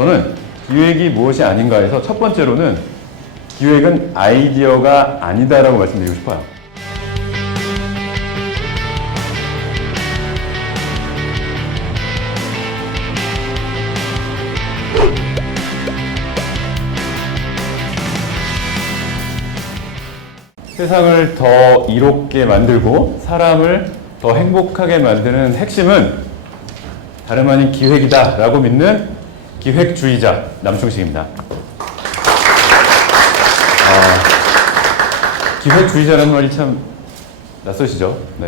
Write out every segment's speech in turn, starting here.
저는 기획이 무엇이 아닌가 해서 첫 번째로는 기획은 아이디어가 아니다라고 말씀드리고 싶어요. 세상을 더 이롭게 만들고 사람을 더 행복하게 만드는 핵심은 다름 아닌 기획이다 라고 믿는 기획주의자 남충식입니다. 기획주의자라는 말이 참 낯서시죠? 네.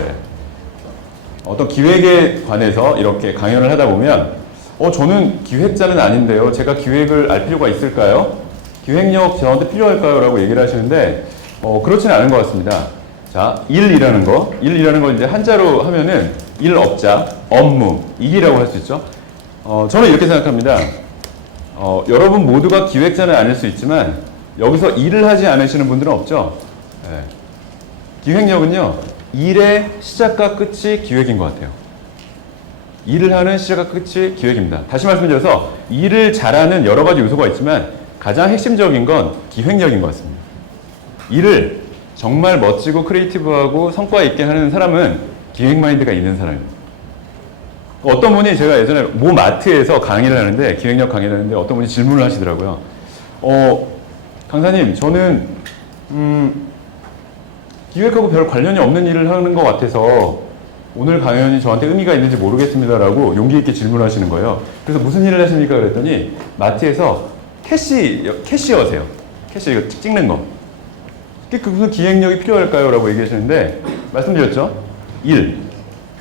어떤 기획에 관해서 이렇게 강연을 하다 보면 저는 기획자는 아닌데요. 제가 기획을 알 필요가 있을까요? 기획력 저한테 필요할까요? 라고 얘기를 하시는데 그렇지는 않은 것 같습니다. 자, 일이라는 거 이제 한자로 하면은 일업자, 업무, 일이라고 할 수 있죠. 저는 이렇게 생각합니다. 여러분 모두가 기획자는 아닐 수 있지만 여기서 일을 하지 않으시는 분들은 없죠. 네. 기획력은요, 일의 시작과 끝이 기획인 것 같아요. 일을 하는 시작과 끝이 기획입니다. 다시 말씀드려서 일을 잘하는 여러 가지 요소가 있지만 가장 핵심적인 건 기획력인 것 같습니다. 일을 정말 멋지고 크리에이티브하고 성과 있게 하는 사람은 기획 마인드가 있는 사람입니다. 어떤 분이 제가 예전에 모 마트에서 강의를 하는데, 기획력 강의를 하는데 어떤 분이 질문을 하시더라고요. 강사님, 저는 기획하고 별 관련이 없는 일을 하는 것 같아서 오늘 강연이 저한테 의미가 있는지 모르겠습니다라고 용기 있게 질문하시는 거예요. 그래서 무슨 일을 하십니까? 그랬더니 마트에서 캐시어세요. 캐시 이거 찍는 거. 그게 무슨 기획력이 필요할까요? 라고 얘기하시는데, 말씀드렸죠?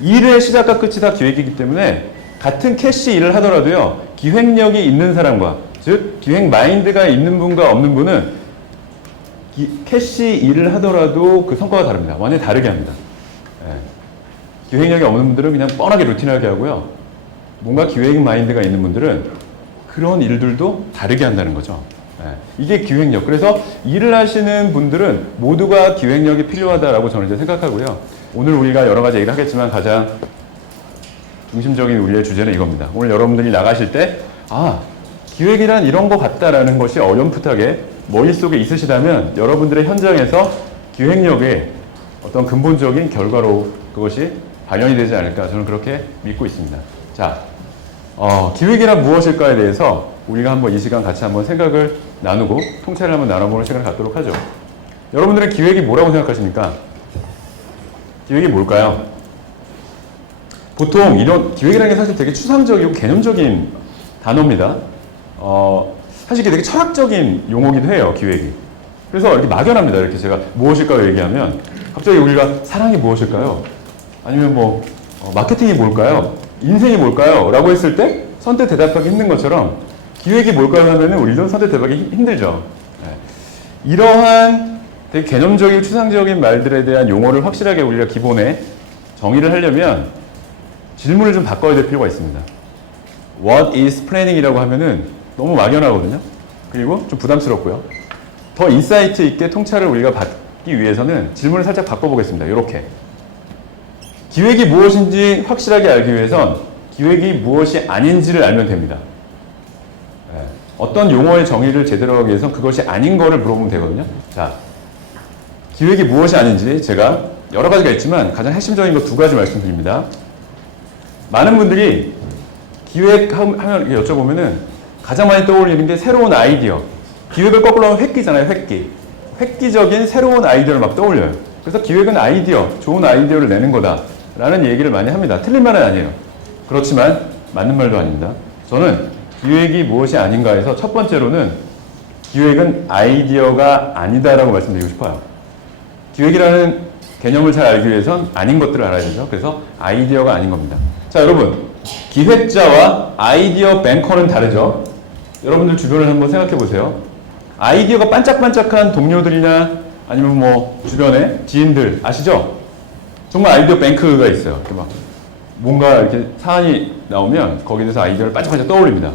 일의 시작과 끝이 다 기획이기 때문에 같은 캐시 일을 하더라도요, 기획력이 있는 사람과, 즉 기획 마인드가 있는 분과 없는 분은 캐시 일을 하더라도 그 성과가 다릅니다. 완전히 다르게 합니다. 네. 기획력이 없는 분들은 그냥 뻔하게 루틴하게 하고요, 뭔가 기획 마인드가 있는 분들은 그런 일들도 다르게 한다는 거죠. 이게 기획력. 그래서 일을 하시는 분들은 모두가 기획력이 필요하다라고 저는 이제 생각하고요. 오늘 우리가 여러 가지 얘기를 하겠지만 가장 중심적인 우리의 주제는 이겁니다. 오늘 여러분들이 나가실 때 기획이란 이런 거 같다라는 것이 어렴풋하게 머릿속에 있으시다면 여러분들의 현장에서 기획력의 어떤 근본적인 결과로 그것이 발현이 되지 않을까, 저는 그렇게 믿고 있습니다. 자, 기획이란 무엇일까에 대해서 우리가 한번 이 시간 같이 한번 생각을 나누고 통찰을 한번 나눠보는 시간을 갖도록 하죠. 여러분들은 기획이 뭐라고 생각하십니까? 기획이 뭘까요? 보통 이런 기획이라는 게 사실 되게 추상적이고 개념적인 단어입니다. 사실 이게 되게 철학적인 용어기도 해요, 기획이. 그래서 이렇게 막연합니다. 이렇게 제가 무엇일까요 얘기하면 갑자기 우리가 사랑이 무엇일까요? 아니면 마케팅이 뭘까요? 인생이 뭘까요? 라고 했을 때 선뜻 대답하기 힘든 것처럼 기획이 뭘까요? 하면은 우리도 선뜻 대답하기 힘들죠. 네. 이러한 되게 개념적이고 추상적인 말들에 대한 용어를 확실하게 우리가 기본에 정의를 하려면 질문을 좀 바꿔야 될 필요가 있습니다. What is planning? 이라고 하면은 너무 막연하거든요. 그리고 좀 부담스럽고요. 더 인사이트 있게 통찰을 우리가 받기 위해서는 질문을 살짝 바꿔보겠습니다. 이렇게. 기획이 무엇인지 확실하게 알기 위해선 기획이 무엇이 아닌지를 알면 됩니다. 어떤 용어의 정의를 제대로 하기 위해선 그것이 아닌 거를 물어보면 되거든요. 자, 기획이 무엇이 아닌지 제가 여러 가지가 있지만 가장 핵심적인 거 두 가지 말씀드립니다. 많은 분들이 기획하면 이렇게 여쭤보면은 가장 많이 떠올리는 게 새로운 아이디어. 기획을 거꾸로 하면 획기잖아요, 획기. 획기적인 새로운 아이디어를 막 떠올려요. 그래서 기획은 아이디어, 좋은 아이디어를 내는 거다라는 얘기를 많이 합니다. 틀린 말은 아니에요. 그렇지만 맞는 말도 아닙니다. 저는 기획이 무엇이 아닌가 해서 첫 번째로는 기획은 아이디어가 아니다라고 말씀드리고 싶어요. 기획이라는 개념을 잘 알기 위해선 아닌 것들을 알아야 되죠. 그래서 아이디어가 아닌 겁니다. 자, 여러분, 기획자와 아이디어 뱅커는 다르죠. 여러분들 주변을 한번 생각해 보세요. 아이디어가 반짝반짝한 동료들이나 아니면 주변에 지인들 아시죠? 정말 아이디어 뱅크가 있어요. 이렇게 막 뭔가 이렇게 사안이 나오면 거기에 대해서 아이디어를 반짝반짝 떠올립니다.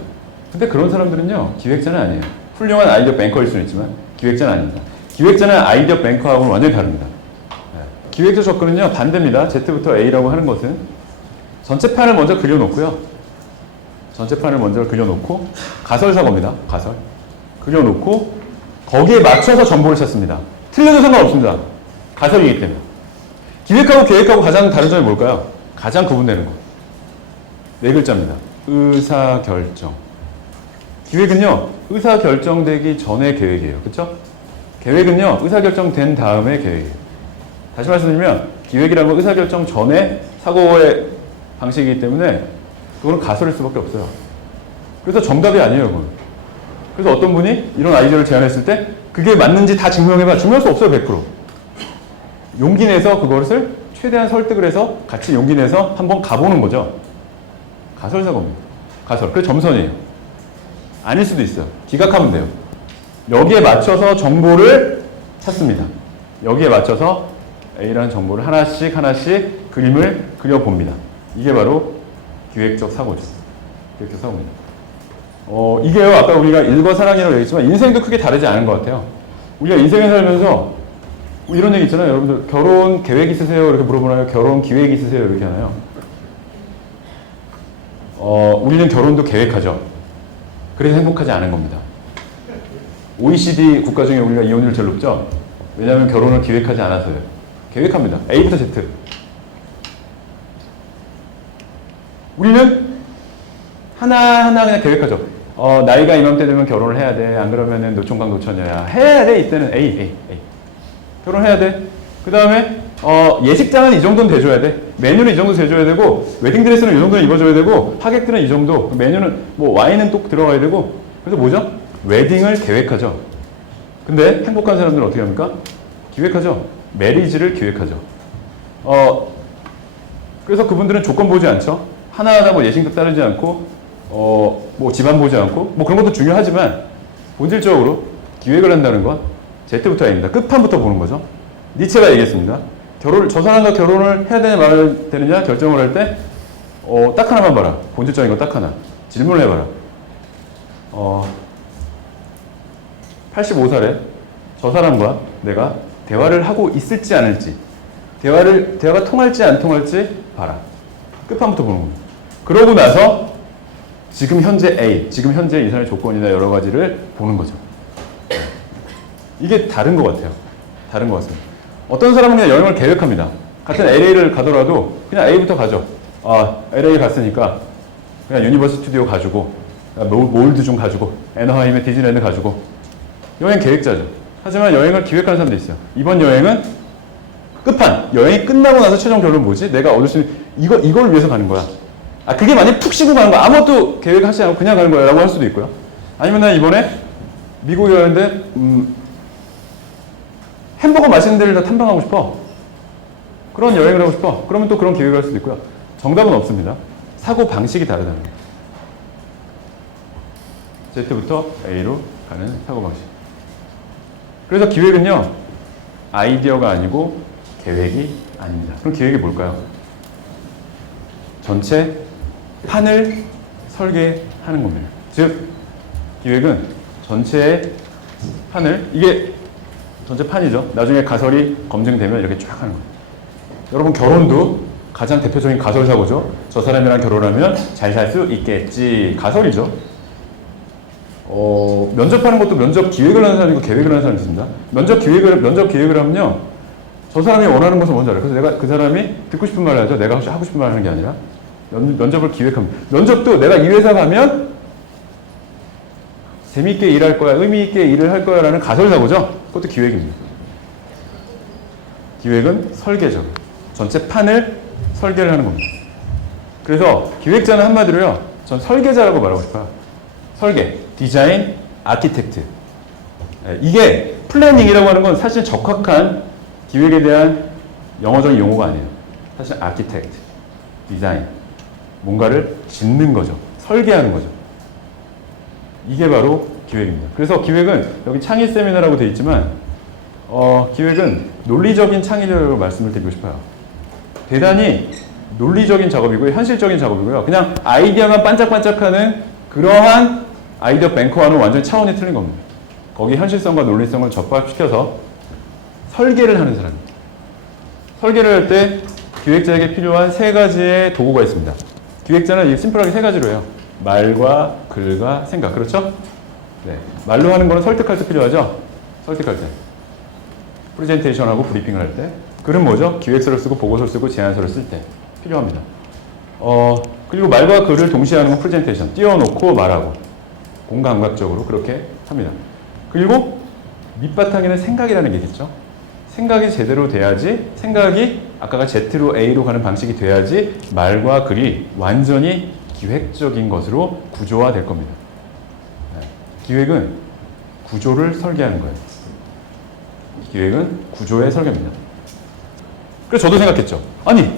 근데 그런 사람들은요, 기획자는 아니에요. 훌륭한 아이디어 뱅커일 수는 있지만 기획자는 아닙니다. 기획자는 아이디어 뱅커하고는 완전히 다릅니다. 기획자 접근은요, 반대입니다. Z부터 A라고 하는 것은 전체 판을 먼저 그려놓고요. 전체판을 먼저 그려놓고 가설 사고입니다. 가설. 그려놓고 거기에 맞춰서 정보를 찾습니다. 틀려도 상관없습니다. 가설이기 때문에. 기획하고 계획하고 가장 다른 점이 뭘까요? 가장 구분되는 거. 네 글자입니다. 의사결정. 기획은요, 의사결정되기 전에 계획이에요. 그쵸? 계획은요, 의사결정된 다음에 계획이에요. 다시 말씀드리면, 기획이라는 건 의사결정 전에 사고의 방식이기 때문에 그거는 가설일 수밖에 없어요. 그래서 정답이 아니에요, 그건. 그래서 어떤 분이 이런 아이디어를 제안했을 때 그게 맞는지 다 증명해봐. 증명할 수 없어요, 100%. 용기 내서 그것을 최대한 설득을 해서 같이 용기 내서 한번 가보는 거죠. 가설 사고입니다. 가설. 그게 점선이에요. 아닐 수도 있어요. 기각하면 돼요. 여기에 맞춰서 정보를 찾습니다. 여기에 맞춰서 A라는 정보를 하나씩 하나씩 그림을 그려봅니다. 이게 바로 기획적 사고죠. 기획적 사고입니다. 이게요, 아까 우리가 일과 사랑이라고 얘기했지만 인생도 크게 다르지 않은 것 같아요. 우리가 인생을 살면서 뭐 이런 얘기 있잖아요. 여러분들 결혼 계획 있으세요? 이렇게 물어보나요? 결혼 기획 있으세요? 이렇게 하나요? 우리는 결혼도 계획하죠. 그래서 행복하지 않은 겁니다. OECD 국가 중에 우리가 이혼율 제일 높죠? 왜냐하면 결혼을 기획하지 않아서요. 계획합니다. A부터 Z. 우리는 하나하나 그냥 계획하죠. 나이가 이맘때 되면 결혼을 해야 돼. 안 그러면은 노총각 노처녀야. 해야 돼. 이때는 A. 결혼해야 돼. 그 다음에 예식장은 이 정도는 돼줘야 돼. 메뉴는 이 정도 돼줘야 되고, 웨딩드레스는 이 정도는 입어줘야 되고, 하객들은 이 정도, 메뉴는 뭐 와인은 또 들어가야 되고. 그래서 뭐죠? 웨딩을 계획하죠. 근데 행복한 사람들은 어떻게 합니까? 기획하죠. 메리지를 기획하죠. 그래서 그분들은 조건 보지 않죠. 하나하나 뭐 예식도 따르지 않고, 뭐 집안 보지 않고, 뭐 그런 것도 중요하지만 본질적으로 기획을 한다는 건 Z부터 A입니다. 끝판부터 보는 거죠. 니체가 얘기했습니다. 저 사람과 결혼을 해야 되냐 말아야 되느냐 결정을 할 때, 딱 하나만 봐라. 본질적인 거 딱 하나. 질문을 해봐라. 85살에 저 사람과 내가 대화를 하고 있을지 않을지, 대화가 통할지 안 통할지 봐라. 끝판부터 보는 겁니다. 그러고 나서 지금 현재 A, 지금 현재 이 사람의 조건이나 여러 가지를 보는 거죠. 이게 다른 것 같아요. 다른 것 같습니다. 어떤 사람은 그냥 여행을 계획합니다. 같은 LA를 가더라도 그냥 A부터 가죠. LA 갔으니까 그냥 유니버스 스튜디오 가지고, 몰드 좀 가지고, 애너하임의 디즈니랜드 가지고, 여행 계획자죠. 하지만 여행을 기획하는 사람도 있어요. 이번 여행은 끝판, 여행이 끝나고 나서 최종 결론은 뭐지? 내가 얻을 수 있는 이걸 위해서 가는 거야. 그게 만약 푹 쉬고 가는 거야. 아무것도 계획하지 않고 그냥 가는 거야 라고 할 수도 있고요. 아니면 난 이번에 미국에 가는데 햄버거 맛있는 데를 다 탐방하고 싶어. 그런 여행을 하고 싶어. 그러면 또 그런 계획을 할 수도 있고요. 정답은 없습니다. 사고 방식이 다르다는 거예요. Z부터 A로 가는 사고 방식. 그래서 기획은요, 아이디어가 아니고 계획이 아닙니다. 그럼 기획이 뭘까요? 전체 판을 설계하는 겁니다. 즉, 기획은 전체의 판을, 이게 전체 판이죠. 나중에 가설이 검증되면 이렇게 쫙 하는 거예요. 여러분, 결혼도 가장 대표적인 가설 사고죠. 저 사람이랑 결혼하면 잘 살 수 있겠지. 가설이죠. 면접하는 것도 면접 기획을 하는 사람이고 계획을 하는 사람이 있습니다. 면접 기획을 하면요, 저 사람이 원하는 것은 뭔지 알아요. 그래서 내가 그 사람이 듣고 싶은 말을 하죠. 내가 하고 싶은 말을 하는 게 아니라 면접을 기획합니다. 면접도 내가 이 회사 가면 재미있게 일할 거야, 의미 있게 일을 할 거야 라는 가설 사고죠. 그것도 기획입니다. 기획은 설계죠. 전체 판을 설계를 하는 겁니다. 그래서 기획자는 한마디로요, 전 설계자라고 말하고 싶어요. 설계, 디자인, 아키텍트. 이게 플래닝이라고 하는 건 사실 적합한 기획에 대한 영어적인 용어가 아니에요. 사실 아키텍트, 디자인, 뭔가를 짓는 거죠. 설계하는 거죠. 이게 바로 기획입니다. 그래서 기획은 여기 창의 세미나라고 되어 있지만, 기획은 논리적인 창의력으로 말씀을 드리고 싶어요. 대단히 논리적인 작업이고요, 현실적인 작업이고요. 그냥 아이디어만 반짝반짝하는 그러한 아이디어 뱅커와는 완전히 차원이 틀린 겁니다. 거기 현실성과 논리성을 접합시켜서 설계를 하는 사람입니다. 설계를 할 때 기획자에게 필요한 세 가지의 도구가 있습니다. 기획자는 심플하게 세 가지로 해요. 말과 글과 생각. 그렇죠? 네. 말로 하는 거는 설득할 때 필요하죠? 설득할 때. 프레젠테이션하고 브리핑을 할 때. 글은 뭐죠? 기획서를 쓰고 보고서를 쓰고 제안서를 쓸 때 필요합니다. 그리고 말과 글을 동시에 하는 건 프레젠테이션. 띄워놓고 말하고 공감각적으로 그렇게 합니다. 그리고 밑바탕에는 생각이라는 게 있겠죠. 생각이 제대로 돼야지, 생각이 아까가 Z로 A로 가는 방식이 돼야지 말과 글이 완전히 기획적인 것으로 구조화될 겁니다. 네. 기획은 구조를 설계하는 거예요. 기획은 구조의 설계입니다. 그래서 저도 생각했죠. 아니,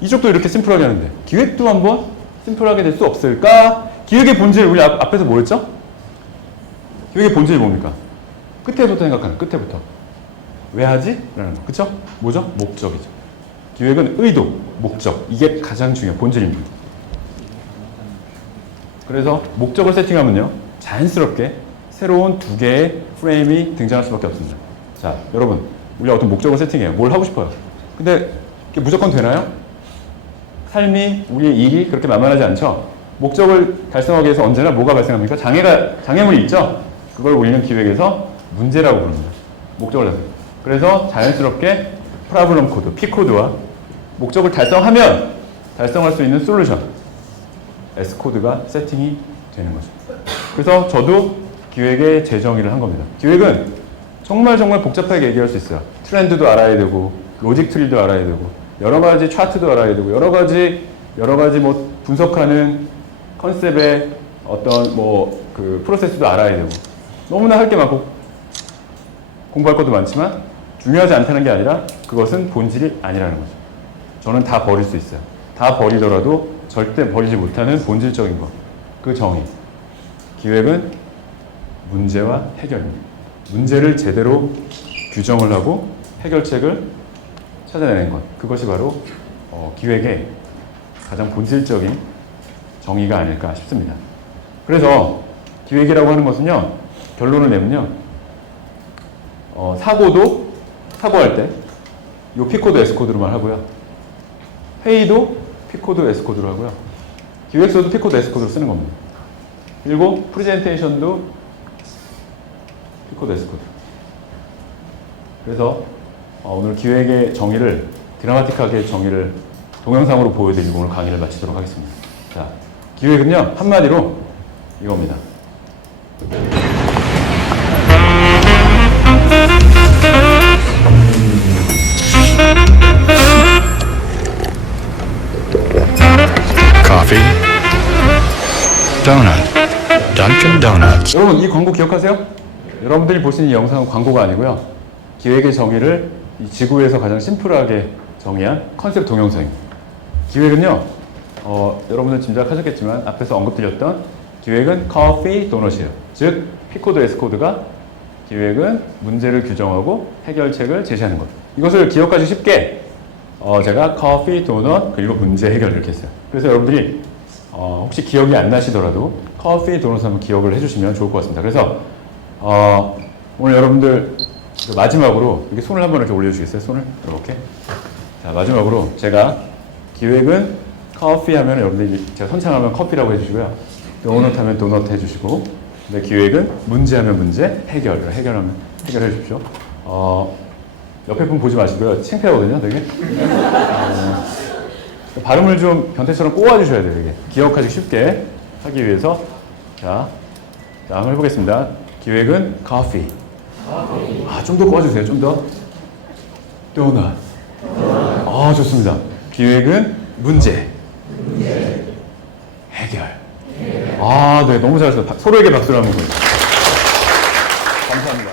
이쪽도 이렇게 심플하게 하는데 기획도 한번 심플하게 될 수 없을까? 기획의 본질, 우리 앞에서 뭐였죠? 기획의 본질이 뭡니까? 끝에부터 생각하는, 끝에부터. 왜 하지? 라는 거. 그쵸? 뭐죠? 목적이죠. 기획은 의도, 목적. 이게 가장 중요한 본질입니다. 그래서 목적을 세팅하면요. 자연스럽게 새로운 두 개의 프레임이 등장할 수밖에 없습니다. 자, 여러분. 우리가 어떤 목적을 세팅해요. 뭘 하고 싶어요. 근데 그게 무조건 되나요? 삶이, 우리의 일이 그렇게 만만하지 않죠? 목적을 달성하기 위해서 언제나 뭐가 발생합니까? 장애물이 있죠? 그걸 우리는 기획에서 문제라고 부릅니다. 목적을 달성. 그래서 자연스럽게 프로블럼 코드, P 코드와 목적을 달성하면 달성할 수 있는 솔루션, S 코드가 세팅이 되는 거죠. 그래서 저도 기획의 재정의를 한 겁니다. 기획은 정말 복잡하게 얘기할 수 있어요. 트렌드도 알아야 되고, 로직 트리도 알아야 되고, 여러 가지 차트도 알아야 되고, 여러 가지 뭐 분석하는 컨셉의 어떤 그 프로세스도 알아야 되고, 너무나 할 게 많고, 공부할 것도 많지만, 중요하지 않다는 게 아니라, 그것은 본질이 아니라는 거죠. 저는 다 버릴 수 있어요. 다 버리더라도 절대 버리지 못하는 본질적인 것. 그 정의. 기획은 문제와 해결입니다. 문제를 제대로 규정을 하고 해결책을 찾아내는 것. 그것이 바로 기획의 가장 본질적인 정의가 아닐까 싶습니다. 그래서 기획이라고 하는 것은요. 결론을 내면요. 사고할 때 요 P코드, S코드로만 하고요. 회의도 P코드, S코드로 하고요. 기획서도 P코드, S코드로 쓰는 겁니다. 그리고 프레젠테이션도 P코드, S코드. 그래서 오늘 기획의 정의를, 드라마틱하게 정의를 동영상으로 보여드리고 오늘 강의를 마치도록 하겠습니다. 자, 기획은요, 한마디로 이겁니다. Coffee, donut, Dunkin' Donuts. 여러분, 이 광고 기억하세요? 여러분들이 보시는 이 영상은 광고가 아니고요. 기획의 정의를 이 지구에서 가장 심플하게 정의한 컨셉 동영상입니다. 기획은요, 여러분들 짐작하셨겠지만 앞에서 언급드렸던 기획은 커피 도넛이에요. 즉, P코드, S코드가 기획은 문제를 규정하고 해결책을 제시하는 것. 이것을 기억하기 쉽게 제가 커피, 도넛, 그리고 문제 해결 이렇게 했어요. 그래서 여러분들이 혹시 기억이 안 나시더라도 커피, 도넛 한번 기억을 해주시면 좋을 것 같습니다. 그래서 오늘 여러분들 마지막으로 이렇게 손을 한번 이렇게 올려주시겠어요? 손을 이렇게. 자, 마지막으로 제가 기획은 커피 하면 여러분들이 제가 선창하면 커피라고 해주시고요. 도넛 하면 도넛 해주시고, 근데 기획은 문제 하면 문제, 해결하면 해결해 주십시오. 옆에 분 보지 마시고요. 창피하거든요, 되게. 발음을 좀 변태처럼 꼬아주셔야 돼요, 이게. 기억하기 쉽게 하기 위해서. 자, 한번 해보겠습니다. 기획은 커피. 좀 더 꼬아주세요, 좀 더. 도넛. 좋습니다. 기획은 문제. 해결. 네, 너무 잘하셨습니다. 서로에게 박수를 한번 보내주세요. 감사합니다.